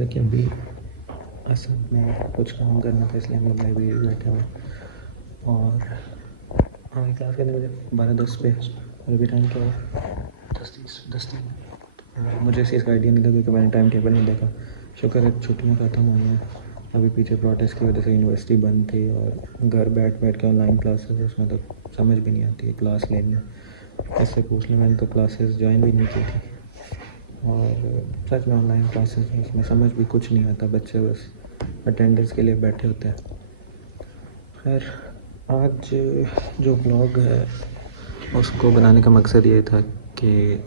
है कि अभी असल में कुछ काम करना था, इसलिए हम लोग लाइब्रेरी बैठे हुए और हमारी क्लास करने मुझे 12:10 पे, और अभी टाइम क्या हुआ 10:30। मुझे इस चीज़ का आइडिया नहीं था क्योंकि मैंने टाइम टेबल नहीं देखा। शुक्र है छुट्टियाँ ख़त्म हुई हैं। अभी पीछे प्रोटेस्ट की वजह से यूनिवर्सिटी बंद थी और घर बैठ के ऑनलाइन क्लासेस, उसमें तो समझ भी नहीं आती है क्लास लेनी। ऐसे पूछ ली, मैंने तो क्लासेस ज्वाइन भी नहीं की थी और सच में ऑनलाइन क्लासेस में उसमें समझ भी कुछ नहीं आता, बच्चे बस अटेंडेंस के लिए बैठे होते हैं। खैर आज जो ब्लॉग है उसको बनाने का मकसद ये था कि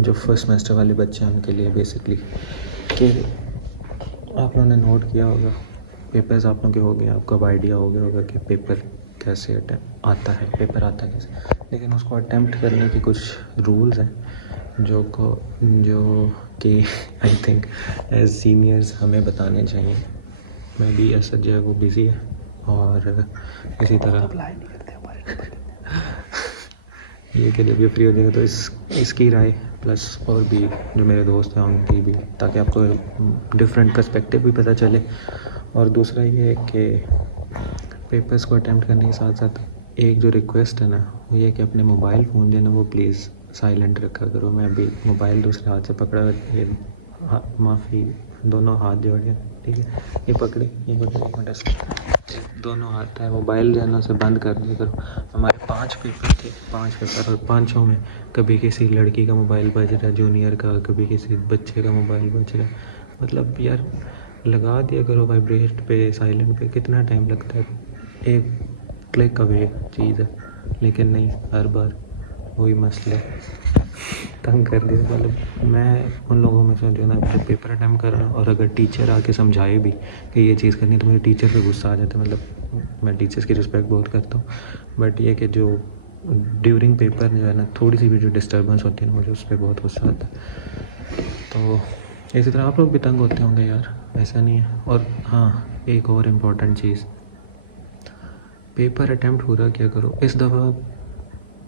जो फर्स्ट सेमेस्टर वाले बच्चे हैं उनके लिए बेसिकली कि आप लोगों ने नोट किया होगा पेपर्स आप लोगों के हो गए, आपको अब आइडिया हो गया होगा कि पेपर कैसे आता है, पेपर आता है कैसे, लेकिन उसको अटेम्प्ट करने की कुछ रूल्स हैं जो कि आई थिंक एज सीनियर्स हमें बताने चाहिए। मैं भी ऐसा जो है वो बिज़ी है और इसी तरह अप्लाई नहीं करते हमारे ये कि जब ये फ्री हो जाएगा तो इसकी राय प्लस और भी जो मेरे दोस्त हैं उनकी भी, ताकि आपको डिफरेंट पर्सपेक्टिव भी पता चले। और दूसरा ये है कि पेपर्स को अटैम्प्ट करने के साथ साथ एक जो रिक्वेस्ट है ना वो ये कि अपने मोबाइल फ़ोन जो है ना वो प्लीज़ साइलेंट रखा करो। मैं अभी मोबाइल दूसरे हाथ से पकड़ा, ये माफ़ी दोनों हाथ जोड़े, ठीक है, ये पकड़े एक मिनट से दोनों हाथ है, मोबाइल जो है ना उसे बंद कर दिया करो। हमारे 5 पेपर थे, 5 पेपर और 5 में कभी किसी लड़की का मोबाइल बज रहा है जूनियर का, कभी किसी बच्चे का मोबाइल बज रहा है। मतलब यार लगा दिया करो वाइब्रेट पे, साइलेंट पे, कितना टाइम लगता है, एक क्लिक का भी चीज़ है, लेकिन नहीं, हर बार वही मसले तंग कर दिया। मतलब मैं उन लोगों में से जो ना पेपर अटैम्प्ट कर रहा हूँ और अगर टीचर आके समझाए भी कि ये चीज़ करनी तो मुझे टीचर पे गुस्सा आ जाता है। मतलब मैं टीचर्स की रिस्पेक्ट बहुत करता हूँ, बट ये कि जो ड्यूरिंग पेपर जो है ना थोड़ी सी भी जो डिस्टर्बेंस होती है ना मुझे उस पर बहुत गुस्सा आता है। तो इसी तरह आप लोग भी तंग होते होंगे यार, ऐसा नहीं है। और हाँ, एक और इम्पॉर्टेंट चीज़, पेपर अटैम्प्ट पूरा किया करो। इस दफ़ा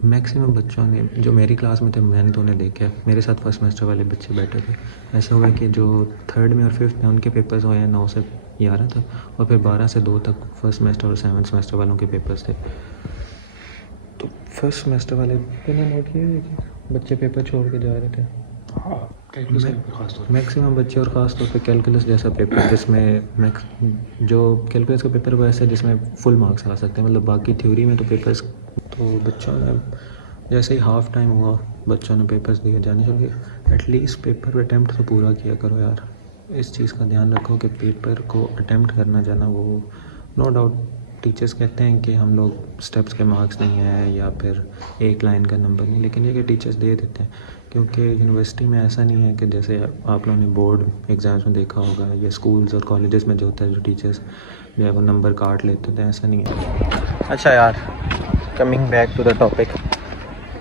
मैक्सिमम बच्चों ने जो मेरी क्लास में थे, मैंने तो उन्हें देखा, मेरे साथ फर्स्ट सेमेस्टर वाले बच्चे बैठे थे, ऐसा हुआ कि जो 3rd में और 5th में उनके पेपर्स हुए हैं 9 से 11 तक, और फिर 12 से 2 तक फर्स्ट सेमेस्टर और 7th सेमेस्टर वालों के पेपर्स थे। तो फर्स्ट सेमेस्टर वाले ने नोट किया कि बच्चे पेपर छोड़ के जा रहे थे। हाँ, मैक्सिमम बच्चे, और ख़ास तौर पे कैलकुलस जैसा पेपर जिसमें जो कैलकुलस का पेपर वैसा है जिसमें फुल मार्क्स आ सकते हैं, मतलब बाकी थ्योरी में तो पेपर्स, तो बच्चों ने जैसे ही हाफ़ टाइम हुआ बच्चों ने पेपर्स दिए जाने चाहिए। एटलीस्ट पेपर अटैम्प्ट तो पूरा किया करो यार, इस चीज़ का ध्यान रखो कि पेपर को अटैम्प्ट करना जाना वो नो डाउट टीचर्स कहते हैं कि हम लोग स्टेप्स के मार्क्स नहीं हैं या फिर एक लाइन का नंबर नहीं, लेकिन ये कि टीचर्स दे देते हैं क्योंकि यूनिवर्सिटी में ऐसा नहीं है कि जैसे आप लोगों ने बोर्ड एग्ज़ाम्स में देखा होगा या स्कूल्स और कॉलेजेस में जो होता है जो टीचर्स जो है वो नंबर काट लेते थे, ऐसा नहीं है। अच्छा यार, coming back to the topic,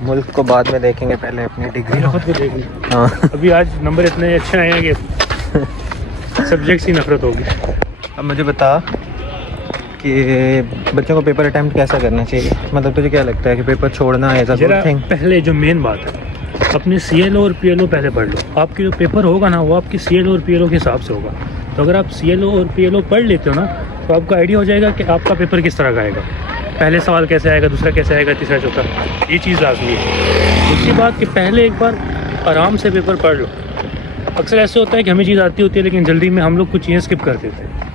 मुल्क को बाद में देखेंगे, पहले अपनी डिग्री खुद को देख ली। हाँ अभी आज नंबर इतने अच्छे आए हैं कि सब्जेक्ट्स की नफरत होगी। अब मुझे बता कि बच्चों को पेपर अटैम्प्ट कैसा करना चाहिए, मतलब तुझे क्या लगता है कि पेपर छोड़ना है गुड थिंग? पहले जो मेन बात है, अपने CLO और PLO पहले पढ़ लो। आपकी जो पेपर होगा ना वो आपकी CLO और PLO के हिसाब से होगा। तो अगर आप CLO और PLO पढ़ लेते हो ना तो आपको आइडिया हो जाएगा कि आपका पेपर किस तरह का आएगा, पहले सवाल कैसे आएगा, दूसरा कैसे आएगा, तीसरा चौथा, ये चीज़ लाजमी है। दूसरी बात कि पहले एक बार आराम से पेपर पढ़ लो। अक्सर ऐसे होता है कि हमें चीज़ आती होती है लेकिन जल्दी में हम लोग कुछ चीज़ें स्किप कर देते हैं।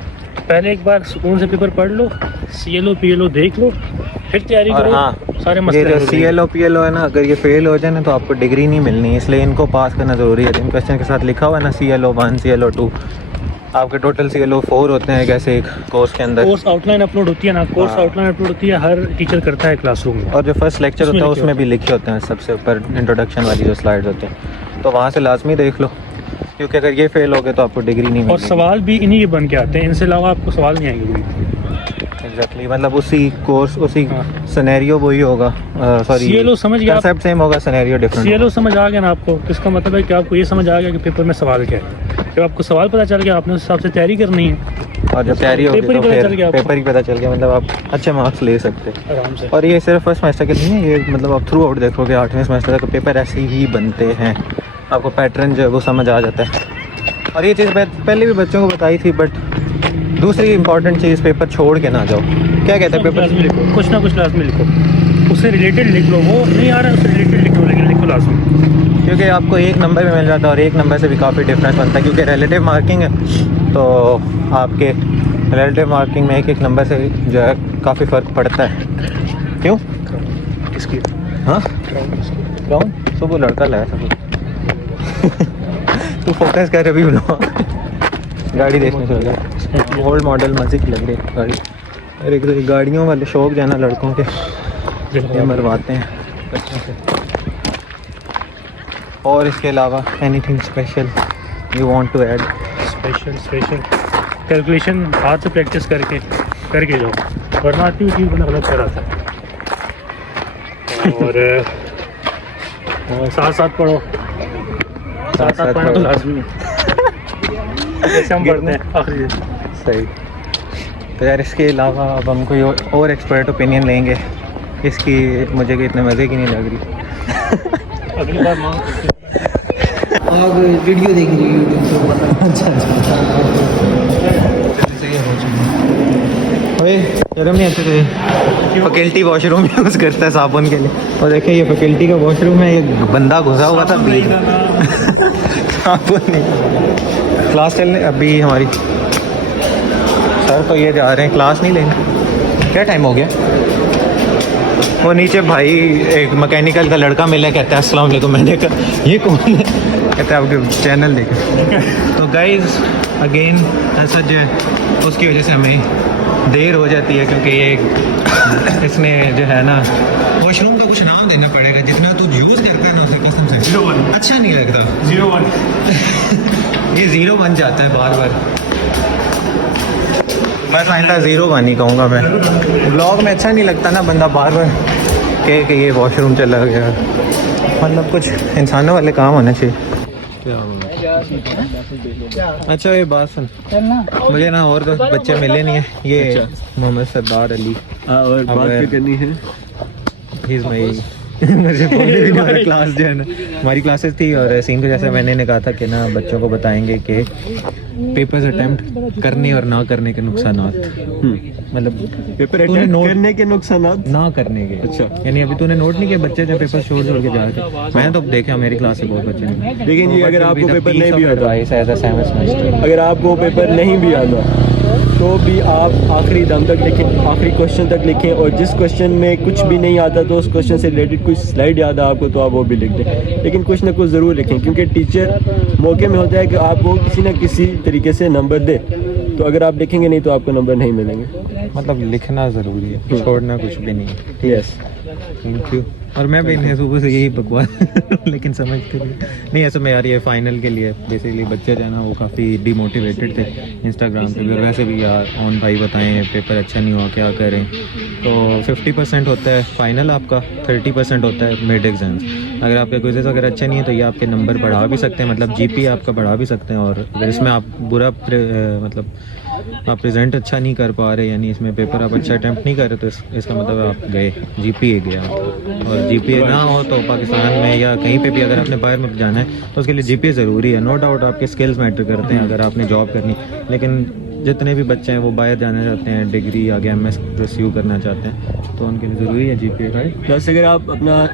पहले एक बार सुकून से पेपर पढ़ लो, CLO PLO देख लो, फिर तैयारी करो। हाँ, सारे मसले ये जो CLO PLO है ना, अगर ये फेल हो जाए ना तो आपको डिग्री नहीं मिलनी, इसलिए इनको पास करना ज़रूरी है। इन क्वेश्चन के साथ लिखा हुआ है ना CLO 1 CLO 2, आपके टोटल CLO 4 होते हैं कैसे एक कोर्स के अंदर। कोर्स आउटलाइन अपलोड होती है ना, कोर्स आउटलाइन अपलोड होती है, हर टीचर करता है क्लासरूम में, और जो फर्स्ट लेक्चर होता है उसमें भी लिखे होते हैं सबसे ऊपर इंट्रोडक्शन वाली जो स्लाइड्स होते हैं, तो वहाँ से लाजमी देख लो, क्योंकि अगर ये फेल हो गए तो आपको डिग्री नहीं मिलेगी। और सवाल भी इन्हीं के बन के आते हैं, इनसे अलावा आपको सवाल नहीं आएंगे कोई। एग्जैक्टली, मतलब उसी कोर्स उसी सिनेरियो वही होगा, सॉरी CLO समझ गया, कांसेप्ट सेम होगा, सिनेरियो डिफरेंट। CLO समझ आ गया ना आपको, तो इसका मतलब है कि आपको ये समझ आ गया कि पेपर में सवाल क्या है। जब आपको सवाल पता चल गया आपने उस हिसाब से तैयारी करनी है, और जब तैयारी होगी तो फिर पेपर ही पता चल गया, मतलब आप अच्छे मार्क्स ले सकते हैं आराम से। और ये सिर्फ फर्स्ट सेमेस्टर के नहीं है, ये मतलब आप थ्रू आउट देखोगे 8वें सेमेस्टर तक पेपर ऐसे ही बनते हैं, आपको पैटर्न जो है वो समझ आ जाता है। और ये चीज़ पहले भी बच्चों को बताई थी, बट दूसरी इंपॉर्टेंट चीज़, पेपर छोड़ के ना जाओ। क्या कहते हैं, पेपर क्लास में लिखो, कुछ ना कुछ क्लास में लिखो, उससे रिलेटेड लिख लो, वो नहीं आ रहा है उससे रिलेटेड लिख लो, लेकिन लिखो क्लास में। क्योंकि आपको एक नंबर भी मिल जाता है और एक नंबर से भी काफ़ी डिफरेंस बनता है, क्योंकि रिलेटिव मार्किंग है, तो आपके रिलेटिव मार्किंग में एक नंबर से जो है काफ़ी फ़र्क पड़ता है। क्यों? इसकी हाँ क्राउन तो वो लड़का लाया सब। तू फोकस कर अभी ब्लॉग, गाड़ी देखने चल गया। ओल्ड मॉडल मजे की लग रही है गाड़ी। और एक तो ये गाड़ियों वाले शौक जो है ना लड़कों के, ये मरवाते हैं बच्चों से। और इसके अलावा anything special you want to add? Special calculation हाथ से प्रैक्टिस करके जाओ, वरना आती हुई चीज़ बना गलत कर रहा था। और साथ साथ पढ़ो, साथ पढ़ना तो लाजमी है, जैसे हम पढ़ते हैं आखिरी। सही। तो यार इसके अलावा अब हम कोई और एक्सपर्ट ओपिनियन लेंगे इसकी, मुझे कि इतने मज़े की नहीं लग रही। अगली बार मांग आप वीडियो देखेंगे यूट्यूब। ओए शर्म नहीं आती तुझे? फैकल्टी वॉशरूम यूज़ करता है साबुन के लिए, और देखिए ये फैकल्टी का वॉशरूम है, ये बंदा घुसा हुआ था बीच में। साबुन नहीं। क्लास चलने अभी हमारी सर तो ये जा रहे हैं क्लास नहीं लेंगे। क्या टाइम हो गया? वो नीचे भाई एक मैकेनिकल का लड़का मिला, कहता है अस्सलाम वालेकुम। मैंने कहा ये कौन है? कहता है आपके चैनल देखे। तो गाइज अगेन ऐसा जो है उसकी वजह से हमें देर हो जाती है, क्योंकि ये इसने जो है ना वॉशरूम का कुछ नाम देना पड़ेगा, जितना तू यूज़ करता है ना उसे कसम से 01 अच्छा नहीं लगता। 01 ये 0 बन जाता है बार बार। बस आइंदा 01 ही कहूँगा मैं। ब्लॉग में अच्छा नहीं लगता ना बंदा बार बार कहे कि ये वॉशरूम चला गया, मतलब कुछ इंसानों वाले काम होने चाहिए। अच्छा ये बात सुन, मुझे ना और बच्चे मिले नहीं है, ये मोहम्मद सरदार अली और बात क्या करनी है? He's my मुझे बोलने भी नहीं आ रहा। क्लास जो है ना हमारी क्लासेस थी, और सीन को जैसे मैंने कहा था कि ना बच्चों को बताएंगे कि पेपर्स अटेम्प्ट करने और ना करने के नुकसानात, मतलब पेपर तूने अटेम्प्ट नोट करने के नुकसानात ना करने के। अच्छा। यानी अभी तूने नोट नहीं किया बच्चे जो पेपर छोड़ के जा रहे थे, मैंने तो देखा मेरी क्लास से बहुत बच्चे नहीं। लेकिन जी अगर आपको पेपर नहीं भी आता, आता, अगर आपको पेपर नहीं भी आता तो भी आप आखिरी दम तक लिखें, आखिरी क्वेश्चन तक लिखें, और जिस क्वेश्चन में कुछ भी नहीं आता तो उस क्वेश्चन से रिलेटेड कुछ स्लाइड याद है आपको तो आप वो भी लिख दें, लेकिन कुछ ना कुछ ज़रूर लिखें, क्योंकि टीचर मौके में होता है कि आपको किसी न किसी तरीके से नंबर दे, तो अगर आप लिखेंगे नहीं तो आपको नंबर नहीं मिलेंगे। मतलब लिखना ज़रूरी है, छोड़ना कुछ भी नहीं है। Yes, thank you. और मैं भी इन्हें सुबह से यही बकवास लेकिन समझ के लिए नहीं, ऐसा मैं यार ये फाइनल के लिए बेसिकली बच्चे जो है ना वो काफ़ी डिमोटिवेटेड थे इंस्टाग्राम पे भी, और वैसे भी यार ऑन भाई बताएं पेपर अच्छा नहीं हुआ क्या करें। तो 50% होता है फाइनल आपका, 30% होता है मिड एग्जाम्स। अगर आपके क्विज़ेस अगर अच्छे नहीं है तो ये आपके नंबर बढ़ा भी सकते हैं, मतलब जीपी आपका बढ़ा भी सकते हैं। और अगर इसमें आप बुरा मतलब आप प्रेजेंट अच्छा नहीं कर पा रहे, यानी इसमें पेपर आप अच्छा अटैम्प्ट नहीं कर रहे, तो इसका मतलब आप गए, जीपीए गया। और जीपीए ना हो तो पाकिस्तान में या कहीं पे भी अगर आपने बाहर में जाना है तो उसके लिए जीपीए ज़रूरी है। नो डाउट आपके स्किल्स मैटर करते हैं अगर आपने जॉब करनी, लेकिन जितने भी बच्चे हैं वो बाहर जाना चाहते हैं, डिग्री आगे एमएस परस्यू करना चाहते हैं, तो उनके लिए ज़रूरी है जीपीए का। प्लस अगर आप अपना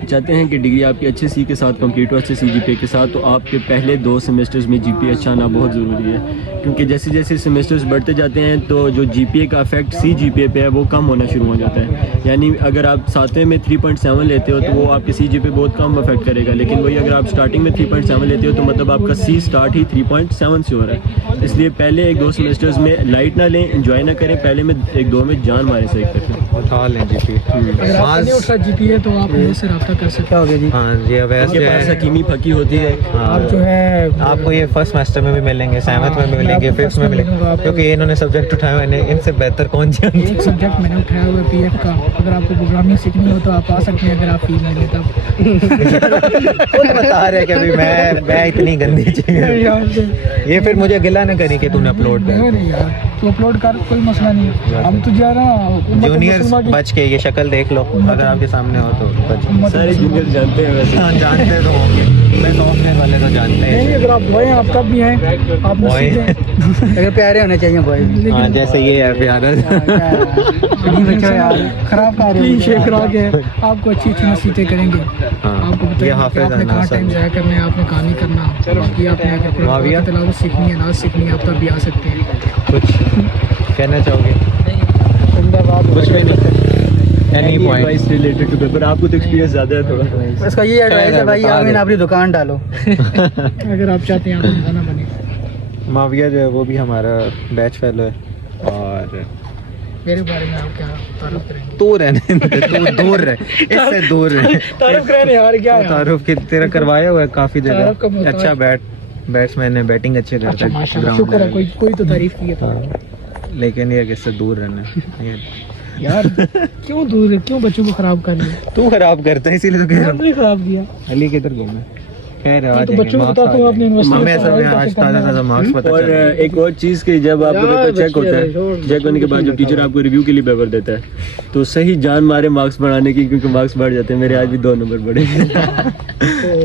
चाहते हैं कि डिग्री आपकी अच्छे सी के साथ कंप्लीट हो, अच्छे CGPA के साथ, तो आपके पहले 2 सेमेस्टर्स में GPA अच्छा आना बहुत ज़रूरी है, क्योंकि जैसे जैसे सेमेस्टर्स बढ़ते जाते हैं तो जो GPA का इफेक्ट CGPA पे है वो कम होना शुरू हो जाता है। यानी अगर आप 7वें में 3.7 लेते हो तो वो आपके CGPA बहुत कम इफेक्ट करेगा, लेकिन वही अगर आप स्टार्टिंग में 3.7 लेते हो तो मतलब आपका C स्टार्ट ही 3.7 से हो रहा है। इसलिए पहले 1-2 सेमेस्टर्स में लाइट ना लें, इंजॉय ना करें, पहले में 1-2 में जान मारे सही करके उठा लें जीपीए। अगर आपका नहीं उठा GPA तो आप मुझसे रब्ता कर सकते क्या हो गया जी? हाँ जी, अब आपके पास हकीमी फकी होती है। आप जो है आपको ये फर्स्ट सेमेस्टर में भी मिलेंगे, 7th में भी मिलेंगे, 5th में मिलेंगे, क्योंकि इन्होंने सब्जेक्ट उठाए हुए हैं, इनसे बेहतर कौन जानता है? एक सब्जेक्ट मैंने उठाया हुआ है PF का, अगर आपको प्रोग्रामिंग सीखनी हो तो आप आ सकते हैं, अगर आप फी नहीं लेते तब। खुद बता रहे कि अभी मैं इतनी गंदी चीज़, ये फिर मुझे गिला ना करी कि तूने अपलोड कर। नहीं यार तो अपलोड कर, कोई मसला नहीं है। हम तो जा रहा जूनियर्स बच के, ये शक्ल देख लो अगर आपके सामने हो तो बच। सारे जूनियर जानते हैं वैसे। हाँ, जानते तो होंगे, मैं सॉफ्टवेयर वाले तो जानते नहीं, हैं। अगर आप बॉय हैं, आप कब भी हैं, आप बॉय अगर प्यारे होने चाहिए बॉय। हाँ, जैसे ये है प्यारा। बच्चा यार खराब खा रहे क्लीन शेव करा के आपको अच्छी अच्छी नसीहतें करेंगे। हाँ, आपको ये बताएंगे कि हाफिज आपने कहाँ अनास टाइम ज़ाया करना है, आपने कहाँ नहीं करना। बाकी आपने अगर कुरान माविया? की तिलावत सीखनी है, नाज सीखनी है, आप तब भी आ सकते हैं। कुछ कहना चाहोगे? कुछ नहीं। Any point? Advice related to paper, आपको तो एक्सपीरियंस ज़्यादा है थोड़ा। इसका ये एडवाइस है भाई, आमिन अपनी दुकान डालो। अगर आप चाहते हैं आप गाना बने। माविया जो है वो भी हमारा बैच फेलो है और मेरे बारे में आप क्या तारुफ करेंगे? तो रहने दे, तू दूर रहे, इससे दूर रहे। तारुफ करें यार, क्या है? तारुफ की तेरा करवाया हुआ है काफी तारुफ का जगह। मोहताज। अच्छा बैट्समैन है, बैटिंग अच्छे करता अच्छा है माशाल्लाह, ground शुक्र है, level। कोई तो तारीफ की है तो। हाँ, लेकिन ये किससे दूर रहना है। ये यार क्यों दूर है, क्यों बच्चों को खराब कर लिया? तू खराब करता है इसीलिए तो कह रहा हूँ। नहीं खराब किया अली किधर घूमे? खैर हाँ, आ तो जाएंगे, बच्चों को marks बताता हूँ आ अपने जाएंगे। यूनिवर्सिटी मम्मी में सब कैसे आज करना ताज़ा मार्क्स पता और चल रहा है। एक और चीज़ कि जब आपको पेपर चेक होता है, चेक होने के बाद जब टीचर आपको रिव्यू के लिए पेपर देता है तो सही जान मारे मार्क्स बढ़ाने की, क्योंकि मार्क्स बढ़ जाते हैं। मेरे आज भी 2 नंबर बढ़े।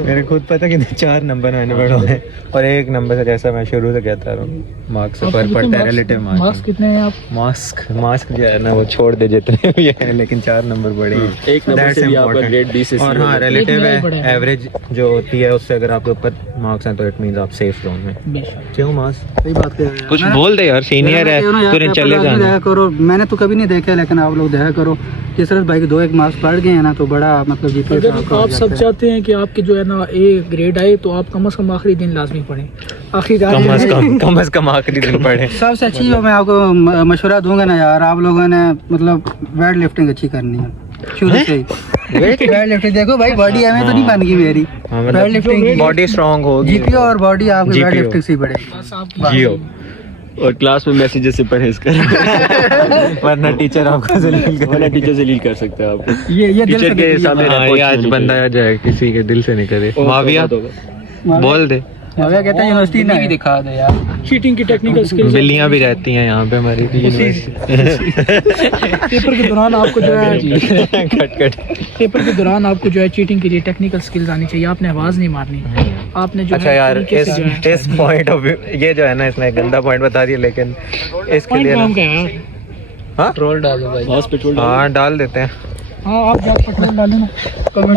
मेरे खुद पता कि 4 नंबर मैंने बढ़वाए और 1 नंबर से, जैसा मैं शुरू से कहता रहा हूँ, मार्क्स से फर्क पड़ता है। रिलेटिव मार्क्स कितने हैं आप? मास्क जो है ना वो छोड़ दे जितने भी है, लेकिन 4 नंबर बढ़े। 1 नंबर से भी आपका ग्रेड B से C और हो हाँ, जाता है। रिलेटिव एक बड़ा है, है। एवरेज जो होती है उससे अगर आपके ऊपर मार्क्स हैं तो इट मींस आप सेफ जोन में। बेशक। क्यों मास सही बात कर रहे हैं। कुछ बोल दे यार, सीनियर है तूने चले जाना। देखा करो, मैंने तो कभी नहीं देखा, लेकिन आप लोग देखा करो। किसरत भाई के 2-1 मार्क्स बढ़ गए हैं ना, तो बड़ा मतलब जीपीए अगर आप सब चाहते हैं कि आपके जो है ना ए ग्रेड आए, तो आप कम से कम आखिरी दिन लाजमी पढ़ें। आखिरी कम से कम आखिरी दिन पढ़े। सबसे अच्छी जो मैं आपको मशवरा दूंगा ना यार, आप लोगों ने मतलब वेट लिफ्टिंग अच्छी करनी है शुरू से ही। वेट लिफ्टिंग देखो भाई, बॉडी हमें तो नहीं बन गई मेरी। वेट लिफ्टिंग बॉडी स्ट्रांग होगी, जीपीओ और बॉडी आपकी वेट GPO। लिफ्टिंग से ही बढ़ेगी। बस आपकी जियो, और क्लास में मैसेजेस से परहेज कर, वरना टीचर आपको जलील कर। वरना टीचर से लील कर सकता है आपको। ये दिल टीचर से के निकली सामने बात। हाँ, ये आज बंदा जाए किसी के दिल से निकले। माविया बोल दे। माविया कहता है यूनिवर्सिटी में भी दिखा दे यार। चीटिंग की टेक्निकल स्किल्स। बिल्लियां भी रहती हैं यहाँ पे हमारी पेपर के दौरान आपको जो है कट पेपर के दौरान आपको जो है चीटिंग के लिए टेक्निकल स्किल्स आनी चाहिए। आपने आवाज़ नहीं मारनी, आपने जो अच्छा है यार, तरीके से जो है इस पॉइंट ऑफ व्यू, ये जो है ना, इसने गंदा पॉइंट बता दिया, लेकिन इसके लिए काम का है। हाँ पेट्रोल डालो भाई। हॉस्पिटल हाँ डाल देते हैं। हाँ, आप जाकर पेट्रोल डालें ना।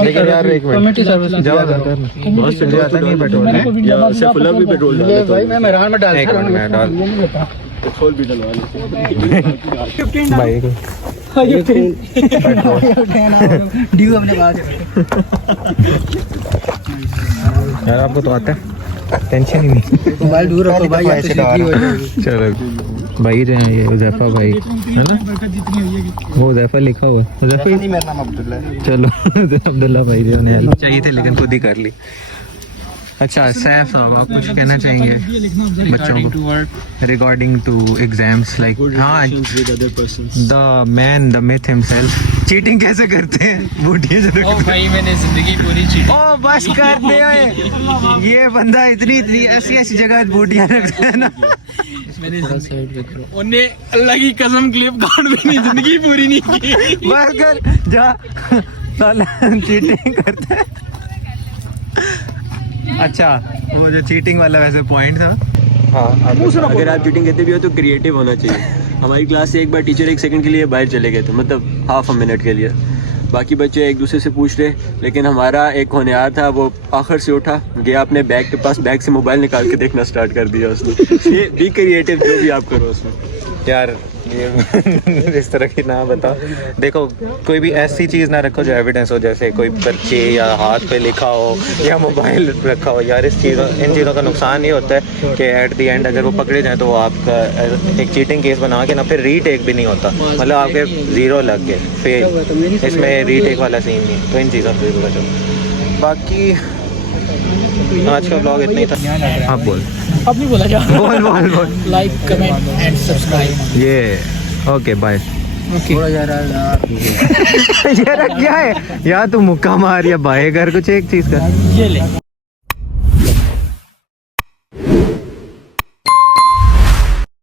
लेकिन यार एक कम्युनिटी मिनट सर्विस जाओ हॉस्पिटल जाता नहीं है पेट्रोल। मैंने को वीडियो या सैफुल्लाह भी पेट्रोल डाल देता भाई हूँ। मैं मेहरान में डाल एक मिनट मैं डाल पेट्रोल भी डलवा लेते हैं। भाई को ड्यू अपने पास। यार आपको तो आता है, टेंशन ही नहीं। मोबाइल दूर रखो भाई, ऐसे सीधी हो जाएगी। चलो भाई जो है ये उज़ैफा भाई है ना, वो उज़ैफा लिखा हुआ है। उज़ैफा ही मेरा नाम अब्दुल्ला है। चलो अब्दुल्ला भाई जो ने हेल्प चाहिए थे लेकिन खुद ही कर ली। अच्छा सैफ साहब, आप कुछ कहना चाहेंगे बच्चों को रिगार्डिंग टू एग्जाम्स? लाइक हाँ, With other persons. The man the myth himself, cheating कैसे करते हैं बूढ़ी जरूर। भाई मैंने जिंदगी पूरी चीट। ओ बस करते हैं, ये बंदा इतनी ऐसी ऐसी जगह बूटियां रखता है ना। उन्हें अल्लाह की कसम क्लिप कार्ड में नहीं जिंदगी पूरी नहीं की। बस कर जा, साला चीटिंग करता है। अच्छा वो जो चीटिंग वाला वैसे पॉइंट था। हाँ अगर आप चीटिंग करते भी हो तो क्रिएटिव होना चाहिए। हमारी क्लास से एक बार टीचर 1 सेकंड के लिए बाहर चले गए थे, मतलब हाफ अ मिनट के लिए। बाकी बच्चे एक दूसरे से पूछ रहे, लेकिन हमारा एक होनहार था, वो आखिर से उठा गया, अपने बैग के पास बैग से मोबाइल निकाल के देखना स्टार्ट कर दिया उसने। ये बी क्रिएटिव, जो भी आप करो उसमें। यार ये इस तरह की ना बताओ। देखो कोई भी ऐसी चीज़ ना रखो जो एविडेंस हो, जैसे कोई पर्चे या हाथ पे लिखा हो या मोबाइल रखा हो। यार इन चीज़ों का नुकसान ये होता है कि एट द एंड अगर वो पकड़े जाएँ तो वो आपका एक चीटिंग केस बना के ना फिर रीटेक भी नहीं होता, मतलब आपके 0 लग गए फेल। इसमें रीटेक वाला सीन नहीं, तो इन चीज़ों से भी बचो। बाकी आज का ब्लॉग इतना ही था। आप बोल अब नहीं बोला जा। बोल बोल बोल। Like comment and subscribe. ये ओके बाय। थोड़ा यार यार क्या है यार, तू मुक्का मार या बाय कर, कुछ एक चीज़ कर। ये ले।